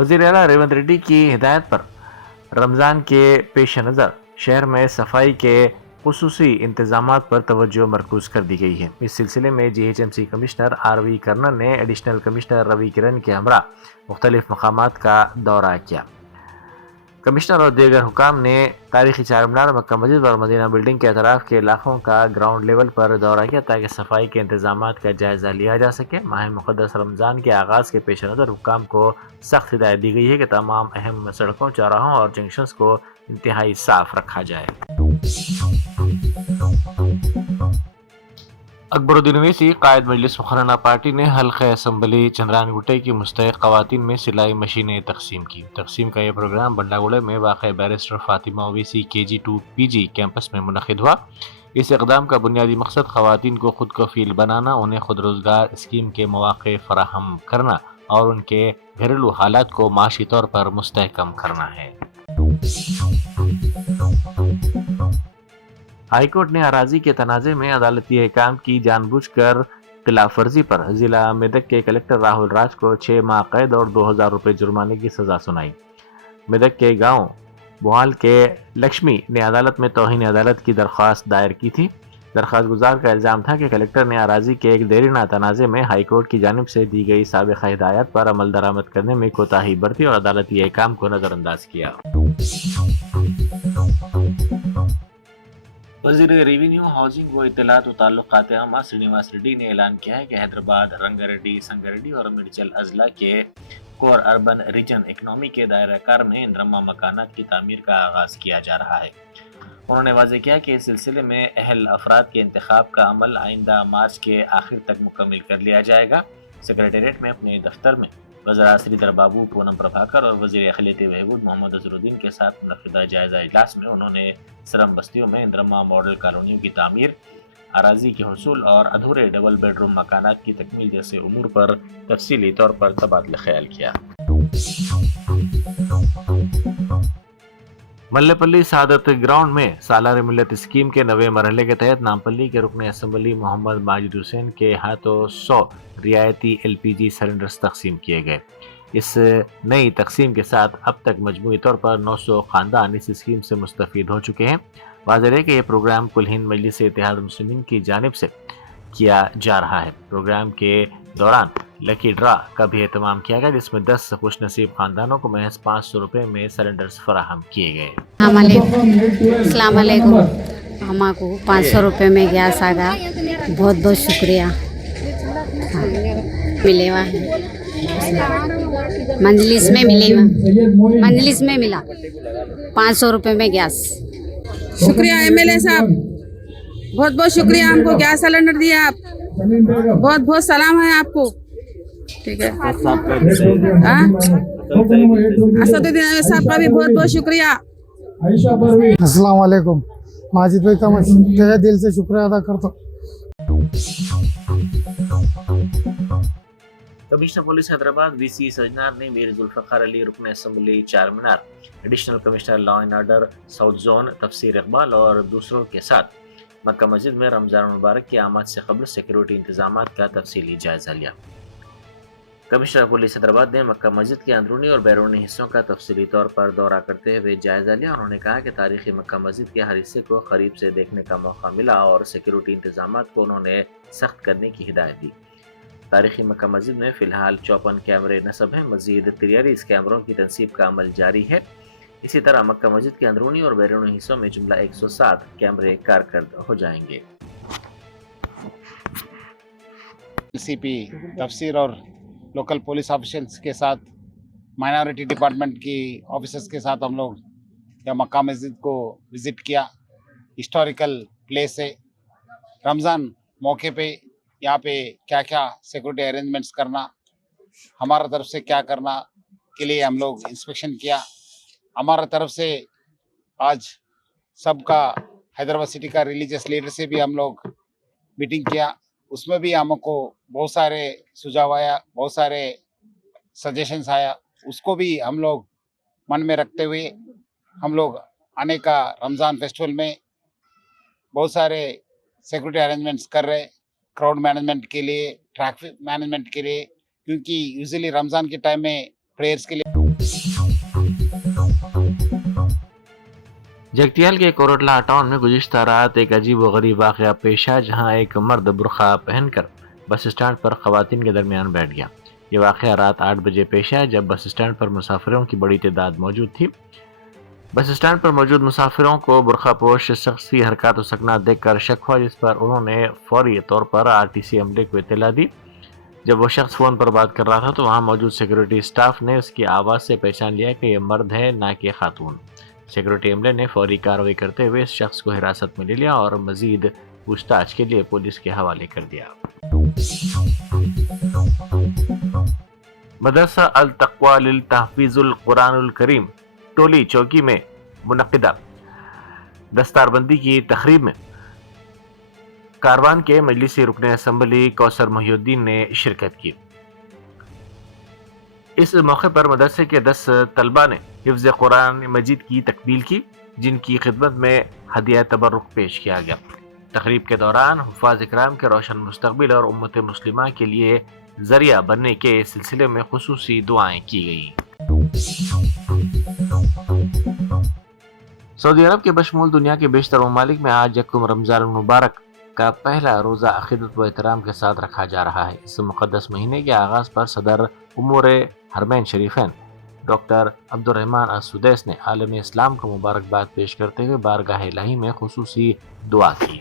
वज़ीर आला रेवंत रेड्डी की हिदायत पर रमज़ान के पेश नज़र शहर में सफाई के खुसूसी इंतजामात पर तवज्जो मरकूज कर दी गई है। इस सिलसिले में GHMC कमिश्नर RV कर्नल ने एडिशनल कमिश्नर रवि किरण के हमरा मुख्तलिफ मकामात का दौरा किया। कमिश्नर और दीगर हुकाम ने तारीखी चारमीनार, मक्का मस्जिद और मदीना बिल्डिंग के अतराफ के इलाकों का ग्राउंड लेवल पर दौरा किया ताकि सफाई के इंतजामात का जायज़ा लिया जा सके। माह मुक़द्दस रमज़ान के आगाज़ के पेश नज़र हुकाम को सख्त हिदायत दी गई है कि तमाम अहम सड़कों, चौराहों और जंक्शंस को इंतहाई साफ रखा जाए। अकबरुद्दीन ओवैसी कायद मजलिस मुखर्रना पार्टी ने हल्का असम्बली चंद्रानगुटे की मुस्तहिक ख़वातीन में सिलाई मशीनें तकसीम की। तकसीम का यह प्रोग्राम बंडागुड़े में वाक़ barrister Fatima Owaisi KG2 PG campus में मुनक़िद हुआ। इस इक़दाम का बुनियादी मकसद ख़वातीन को खुद कफ़ील बनाना, उन्हें खुद रोज़गार स्कीम के मौक़े फ़राहम करना और उनके घरेलू हालात को माशी तौर पर मुस्तहकम करना है। हाईकोर्ट ने अराजी के तनाज़े में अदालती अहकाम की जानबूझकर खिलाफ वर्जी पर जिला मेदक के कलेक्टर राहुल राज को 6 माह कैद और 2000 रुपये जुर्माने की सज़ा सुनाई। मेदक के गांव बोहाल के लक्ष्मी ने अदालत में तौहीन अदालत की दरख्वास्त दायर की थी। दरख्वास्त गुजार का इल्ज़ाम था कि कलेक्टर ने अराजी के एक देरीना तनाज़े में हाईकोर्ट की जानिब से दी गई साबिक़ा हिदायत पर अमल दरामद करने में कोताही बरती और अदालती अहकाम को नज़रअंदाज किया। वज़ीर रेवेन्यू, हाउसिंग व इत्तलात व ताल्लुकात आमा श्रीनिवास रेड्डी ने ऐलान किया है कि हैदराबाद, रंगारेड्डी, संगारेड्डी और मिर्चल अजला के कोर अर्बन रीजन इकनॉमी के दायरा कार में इंद्रमा मकानात की तामीर का आगाज़ किया जा रहा है। उन्होंने वाज़ेह किया कि इस सिलसिले में अहल अफराद के इंतखाब का अमल आइंदा मार्च के आखिर तक मुकम्मल कर लिया जाएगा। सेक्रेटेरिएट में अपने दफ्तर में वज़रा श्रीधर बाबू, पूनम प्रभाकर और वज़ीर अखिलती बहबूद मोहम्मद अजहरुद्दीन के साथ मुनक़िदा जायज़ा इजलास में उन्होंने सरम बस्तियों में इंद्रमा मॉडल कॉलोनियों की तामीर, अराजी के हुसूल और अधूरे डबल बेडरूम मकानात की तकमील जैसे उमूर पर तफसीली तौर पर तबादला ख्याल किया। मल्लेपल्ली सादत ग्राउंड में सालार मिल्लत स्कीम के नवे मरहले के तहत नामपल्ली के रुकन असम्बली मोहम्मद माजिद हुसैन के हाथों 100 रियायती LPG सिलेंडर्स तकसीम किए गए। इस नई तकसीम के साथ अब तक मजमूई तौर पर 900 ख़ानदान इस स्कीम से मुस्तफ़ीद हो चुके हैं। वाज़ेह है कि यह प्रोग्राम कुल हिंद मजलिस इत्तेहाद मुस्लिमीन की जानिब से किया जा रहा है। प्रोग्राम के दौरान लकी ड्रा का भी एहतमाम किया गया, जिसमें 10 खुश नसीब खानदानों को महज 500 रुपये में सिलेंडर्स फराहम किए गए। अस्सलाम वालेकुम। हमारे 500 रुपये में गैस आ गया, बहुत बहुत शुक्रिया। मिलेवा मंजलिस में मिलेवा, मंजलिस में मिला 500 रुपये में गैस। शुक्रिया MLA साहब, बहुत बहुत शुक्रिया, हमको गैस सिलेंडर दिया आप, बहुत बहुत सलाम है आपको। ठीक है, असदुद्दीन साहब का भी बहुत बहुत शुक्रिया। अस्सलाम वालेकुम। माजिद भाई का मैं तहे दिल से शुक्रिया अदा करता हूँ। Commissioner police Hyderabad VC Sajjanar ने मीर जुल्फ़िकार अली, रुकन assembly Charminar, additional commissioner law and order south zone तफसीर इकबाल और दूसरों के साथ मक्का मस्जिद में रमज़ान मुबारक की आमद से कबल सिक्योरिटी इंतजामात का तफसीली जायज़ा लिया। कमिश्नर पुलिस हैदराबाद ने मक्का मस्जिद के अंदरूनी और बैरूनी हिस्सों का तफसीली तौर पर दौरा करते हुए जायज़ा लिया। उन्होंने कहा कि तारीखी मक्का मस्जिद के हर हिस्से को करीब से देखने का मौका मिला और सिक्योरिटी इंतजामात को उन्होंने सख्त करने की हिदायत दी। तारीखी मक्का मस्जिद में फ़िलहाल 54 कैमरे नस्ब हैं। मज़ीद 43 कैमरों की तनसीब का अमल जारी है। इसी तरह मक्का मस्जिद के अंदरूनी और बैरूनी हिस्सों में जुमला 107 कैमरे कारकर्द हो जाएंगे। LCP तफसीर और लोकल पुलिस ऑफिसर्स के साथ, माइनॉरिटी डिपार्टमेंट की ऑफिसर्स के साथ हम लोग या मक्का मस्जिद को विज़िट किया। हिस्टोरिकल प्लेस है। रमज़ान मौके पे यहाँ पे क्या क्या सिक्योरिटी अरेंजमेंट्स करना, हमारा तरफ से क्या करना के लिए हम लोग इंस्पेक्शन किया। हमारा तरफ से आज सबका हैदराबाद सिटी का रिलीजियस लीडर से भी हम लोग मीटिंग किया। उसमें भी हमको बहुत सारे सुझाव आया, बहुत सारे सजेशंस आया। उसको भी हम लोग मन में रखते हुए हम लोग आने का रमज़ान फेस्टिवल में बहुत सारे सिक्योरिटी अरेंजमेंट्स कर रहे, क्राउड मैनेजमेंट के लिए, ट्रैफिक मैनेजमेंट के लिए, क्योंकि यूजुअली रमज़ान के टाइम में प्रेयर्स के लिए जगतियाल के कोरटला टाउन में गुज़िश्ता रात एक अजीब व गरीब वाक़या पेश आया, जहां एक मर्द बुरखा पहनकर बस स्टैंड पर ख़वातीन के दरमियान बैठ गया। ये वाक़या रात 8 बजे पेश आया, जब बस स्टैंड पर मुसाफिरों की बड़ी तादाद मौजूद थी। बस स्टैंड पर मौजूद मुसाफिरों को बुरखा पोश शख्स की हरकत व सकनात देखकर शक हुआ, जिस पर उन्होंने फौरी तौर पर आरटीसी अमले को इत्तला दी। जब वो शख्स फ़ोन पर बात कर रहा था तो वहाँ मौजूद सिक्योरिटी स्टाफ ने उसकी आवाज़ से पहचान लिया कि यह मर्द है, ना कि खातून। सिक्योरिटी अमले ने फौरी कार्रवाई करते हुए इस शख्स को हिरासत में ले लिया और मजीद पूछताछ के लिए पुलिस के हवाले कर दिया। मदरसा अल तक़वा लिल तहफ़ीज़ुल कुरानुल करीम टोली चौकी में मुनक़िदा दस्तारबंदी की तक़रीब में कारवान के मजलिसी रुकन असम्बली कौसर मोहिउद्दीन ने शिरकत की। इस मौके पर मदरसे के 10 तलबा ने हिफ्ज़ कुरान मजीद की तकमील की, जिनकी खिदमत में हदिया तबर्रुक पेश किया गया। तकरीब के दौरान हुफ़ाज़ इकराम के रोशन मुस्तक़बिल और उम्मत मुस्लिमा के लिए ज़रिया बनने के सिलसिले में खुसूसी दुआएं की गई। सऊदी अरब के बशमूल दुनिया के बेशतर ममालिक में आज यकम रमज़ान मुबारक का पहला रोज़ा अक़ीदत व एहतराम के साथ रखा जा रहा है। इस मुक़द्दस महीने के आगाज़ पर सदर उमूर हरमैन शरीफैन डॉक्टर अब्दुर्रहमान अस-सुदैस ने आलम इस्लाम को मुबारकबाद पेश करते हुए बारगाह इलाही में खुसूसी दुआ की।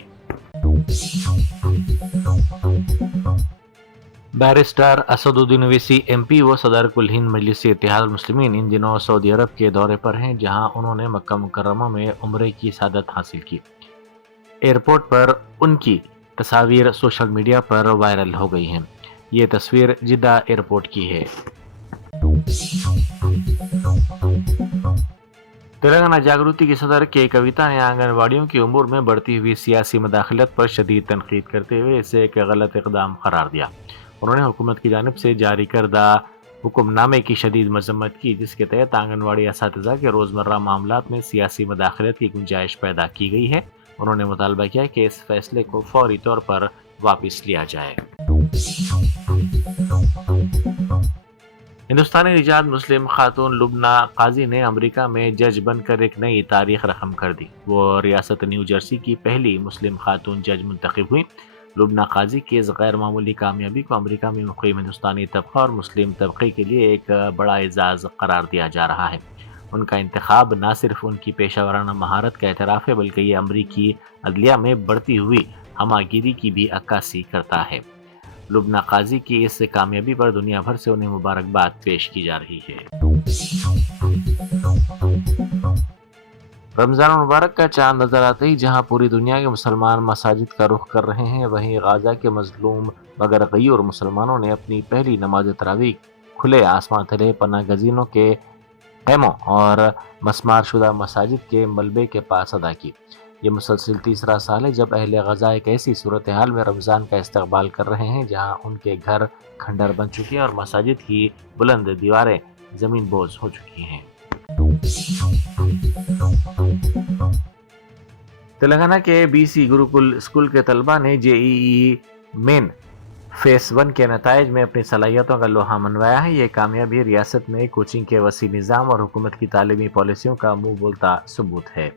बैरिस्टर असदुद्दीन ओवैसी MP व सदर कुल हिंद मजलिसी इत्तेहादुल मुस्लिमीन इन दिनों सऊदी अरब के दौरे पर हैं, जहां उन्होंने मक्का मुकर्रमा में उम्रे की सादत हासिल की। एयरपोर्ट पर उनकी तस्वीर सोशल मीडिया पर वायरल हो गई हैं। ये तस्वीर जिद्दा एयरपोर्ट की है। तेलंगाना जागृति की सदर के कविता ने आंगनवाड़ियों की उम्र में बढ़ती हुई सियासी मदाखलत पर शदीद तनकीद करते हुए इसे एक गलत इक़दाम करार दिया। उन्होंने हुकूमत की जानिब से जारी करदा हुक्मनामे की शदीद मजम्मत की, जिसके तहत आंगनवाड़ी असातिज़ा के रोज़मर्रा मामलात में सियासी मदाखलत की गुंजाइश पैदा की गई है। उन्होंने मुतालबा किया कि इस फैसले को फौरी तौर पर वापस लिया जाए। हिंदुस्तानी निजात मुस्लिम खातून लुबना काजी ने अमेरिका में जज बनकर एक नई तारीख रकम कर दी। वो रियासत न्यू जर्सी की पहली मुस्लिम खातून जज मुंतखब हुई। लुबना काजी की इस गैर मामूली कामयाबी को अमेरिका में मुक़ीम हिंदुस्तानी तबका और मुस्लिम तबके के लिए एक बड़ा एजाज़ करार दिया जा रहा है। उनका इंतखाब न सिर्फ उनकी पेशा वराना महारत का एतराफ़ है, बल्कि ये अमरीकी अदलिया में बढ़ती हुई हमागिरी की भी अक्कासी करता है। लुबना काजी की इस कामयाबी पर दुनिया भर से उन्हें मुबारकबाद पेश की जा रही है। रमज़ान मुबारक का चांद नजर आते ही जहां पूरी दुनिया के मुसलमान मसाजिद का रुख कर रहे हैं, वहीं गाजा के मजलूम मगर गयूर मुसलमानों ने अपनी पहली नमाज तरावी खुले आसमान तले पनाह गज़ीनों के खेमों और मस्मार शुदा मसाजिद के मलबे के पास अदा की। ये मुसलसिल तीसरा साल है जब अहले गजा एक ऐसी सूरत हाल में रमज़ान का इस्तकबाल कर रहे हैं जहां उनके घर खंडर बन चुके हैं और मसाजिद की बुलंद दीवारें ज़मीन बोझ हो चुकी हैं। तेलंगाना के BC गुरुकुल स्कूल के तलबा ने JEE मेन फेस 1 के नताइज में अपनी सलाहियतों का लोहा मनवाया है। ये कामयाबी रियासत में कोचिंग के वसी निज़ाम और हुकूमत की तालीमी पॉलिसियों का मुंह बोलता सबूत है।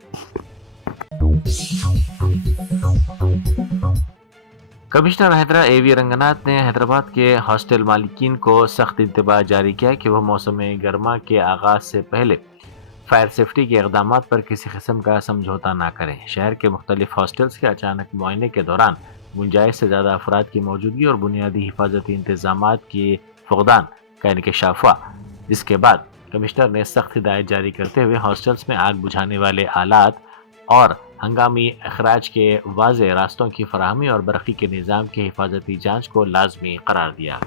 कमिश्नर हैदरा AV रंगनाथ ने हैदराबाद के हॉस्टल मालिकीन को सख्त इंतबाह जारी किया कि वह मौसम गर्मा के आगाज से पहले फायर सेफ्टी के इक़दामात पर किसी किस्म का समझौता ना करें। शहर के मुख्तलिफ हॉस्टल्स के अचानक मुआयने के दौरान गुंजाइश से ज़्यादा अफराद की मौजूदगी और बुनियादी हिफाजती इंतजामात की फुक़दान का इंकशाफ हुआ, जिसके बाद कमिश्नर ने सख्त हिदायत जारी करते हुए हॉस्टल्स में आग बुझाने वाले आलात और हंगामी अखराज के वाज़े रास्तों की फराहमी और बरक़ी के निज़ाम की हिफाजती जाँच को लाजमी करार दिया।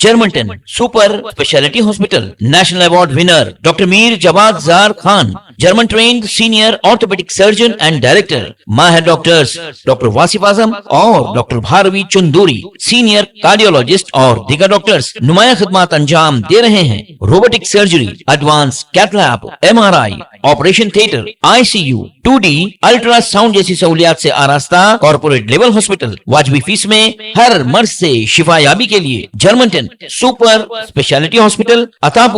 Germanton super speciality hospital, national award winner doctor Mir Jawad Zar Khan, German trained senior orthopaedic surgeon and director, माहिर डॉक्टर्स डॉक्टर वासिफ आजम और doctor Bharvi Chanduri, senior cardiologist और दीगर डॉक्टर्स नुमाया खिदमत अंजाम दे रहे हैं। Robotic surgery, advance cath lab, MRI, operation theatre, ICU, 2D ultrasound जैसी सहूलियात से आरास्ता कॉर्पोरेट लेवल हॉस्पिटल। वाजबी फीस में हर मर्ज से शिफायाबी के लिए जर्मन 10 सुपर स्पेशलिटी हॉस्पिटल, अतापू।